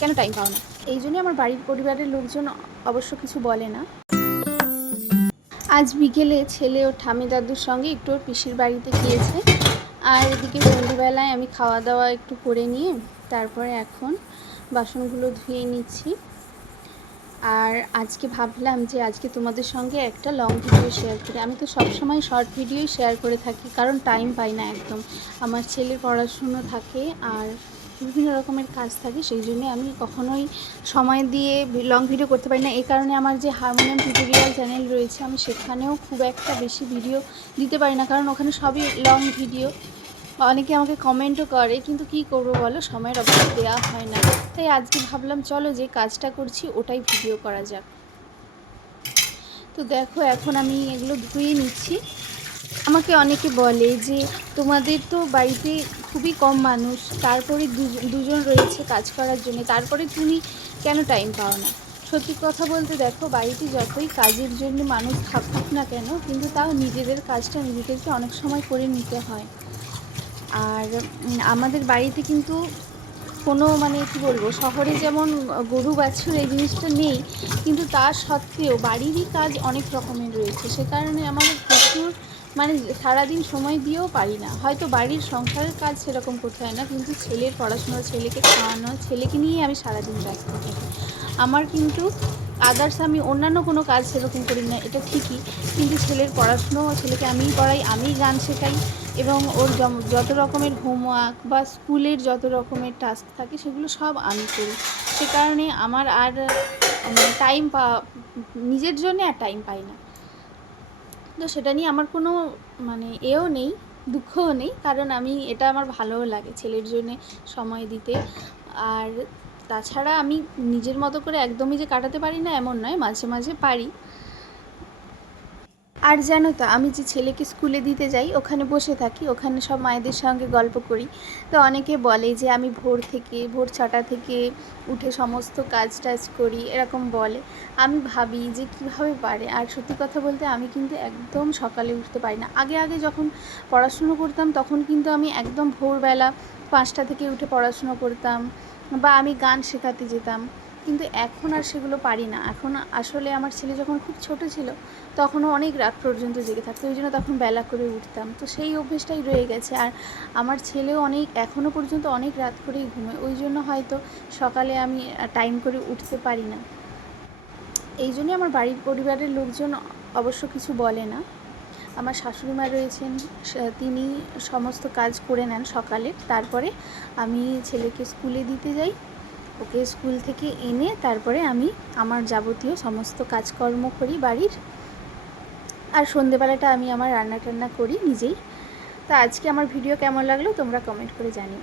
কেন টাইম পাও না? এই জন্যই আমার বাড়ির পরিবারের লোকজন অবশ্য কিছু বলে না। আজ বিকেলে ছেলে ও ঠাম্মি দাদুর সঙ্গে একটু ওর পিসির বাড়িতে গিয়েছে, আর এদিকে সন্ধ্যেবেলায় আমি খাওয়া দাওয়া একটু করে নিয়ে তারপরে এখন বাসনগুলো ধুয়ে নিচ্ছি। আর আজকে ভাবলাম যে আজকে তোমাদের সঙ্গে একটা লং ভিডিও শেয়ার করি। আমি তো সবসময় শর্ট ভিডিওই শেয়ার করে থাকি, কারণ টাইম পাই না একদম। আমার ছেলের পড়াশুনো থাকে আর বিভিন্ন রকমের কাজ থাকে, সেই জন্যে আমি কখনোই সময় দিয়ে লং ভিডিও করতে পারি না। এই কারণে আমার যে হারমোনিয়াম টিউটোরিয়াল চ্যানেল রয়েছে, আমি সেখানেও খুব একটা বেশি ভিডিও দিতে পারি না, কারণ ওখানে সবই লং ভিডিও। অনেকে আমাকে কমেন্টও করে, কিন্তু কী করবো বলো, সময়ের অভাবে দেওয়া হয় না। তাই আজকে ভাবলাম চলো যে কাজটা করছি ওটাই ভিডিও করা যাক। তো দেখো এখন আমি এগুলো ধুয়ে নিচ্ছি। আমাকে অনেকে বলে যে তোমাদের তো বাড়িতে খুবই কম মানুষ, তারপরে দুজন রয়েছে কাজ করার জন্য, তারপরে তুমি কেন টাইম পাও না? সত্যি কথা বলতে দেখো, বাড়িতে যতই কাজের জন্য মানুষ থাকুক না কেন, কিন্তু তাও নিজেদের কাজটা নিজেদেরকে অনেক সময় করে নিতে হয়। আর আমাদের বাড়িতে কিন্তু কোনো কী বলবো, শহরে যেমন গরু বাছুর এই জিনিসটা নেই, কিন্তু তা সত্ত্বেও বাড়িরই কাজ অনেক রকমের রয়েছে। সে কারণে আমাদের প্রচুর সারাদিন সময় দিয়েও পারি না। হয়তো বাড়ির সংসারের কাজ সেরকম করতে হয় না, কিন্তু ছেলের পড়াশোনা, ছেলেকে খাওয়ানো, ছেলেকে নিয়েই আমি সারাদিন ব্যস্ত থাকি। আমার কিন্তু আদার্স আমি অন্যান্য কোনো কাজ সেরকম করি না, এটা ঠিকই, কিন্তু ছেলের পড়াশুনো, ছেলেকে আমিই পড়াই, আমিই গান শেখাই, এবং ওর যত রকমের হোমওয়ার্ক বা স্কুলের যত রকমের টাস্ক থাকে সেগুলো সব আমি করি। সে কারণে আমার আর টাইম নিজের জন্যে আর টাইম পাই না। তো সেটা নিয়ে আমার কোনো এও নেই, দুঃখও নেই, কারণ এটা আমার ভালোও লাগে ছেলের জন্যে সময় দিতে। আর তাছাড়া আমি নিজের মতো করে একদমই যে কাটাতে পারি না এমন নয়, মাঝে মাঝে পারি। আর জানো তো, আমি যে ছেলেকে স্কুলে দিতে যাই ওখানে বসে থাকি, ওখানে সব মায়েদের সঙ্গে গল্প করি। তো অনেকে বলে যে আমি ভোর 6টা থেকে উঠে সমস্ত কাজ টাজ করি, এরকম বলে। আমি ভাবি যে কিভাবে পারে। আর সত্যি কথা বলতে আমি কিন্তু একদম সকালে উঠতে পারি না। আগে যখন পড়াশুনো করতাম তখন কিন্তু আমি একদম ভোরবেলা 5টা থেকে উঠে পড়াশুনো করতাম, বা আমি গান শেখাতে যেতাম। কিন্তু এখন আর সেগুলো পারি না। এখন আসলে আমার ছেলে যখন খুব ছোট ছিল তখনও অনেক রাত পর্যন্ত জেগে থাকতো, ওই জন্য তখন বেলা করে উঠতাম। তো সেই অভ্যেসটাই রয়ে গেছে। আর আমার ছেলেও এখনও পর্যন্ত অনেক রাত করেই ঘুমোয়, ওই জন্য হয়তো সকালে আমি টাইম করে উঠতে পারি না। এই জন্যই আমার বাড়ির পরিবারের লোকজন অবশ্য কিছু বলে না। আমার শাশুড়ি মা রয়েছেন, তিনি সমস্ত কাজ করে নেন সকালে, তারপরে আমি ছেলেকে স্কুলে দিতে যাই, ওকে স্কুল থেকে এনে তারপরে আমি আমার যাবতীয় সমস্ত কাজকর্ম করি বাড়ির। আর সন্ধেবেলাটা আমি আমার রান্না টান্না করি নিজেই। তা আজকে আমার ভিডিও কেমন লাগলো তোমরা কমেন্ট করে জানিও।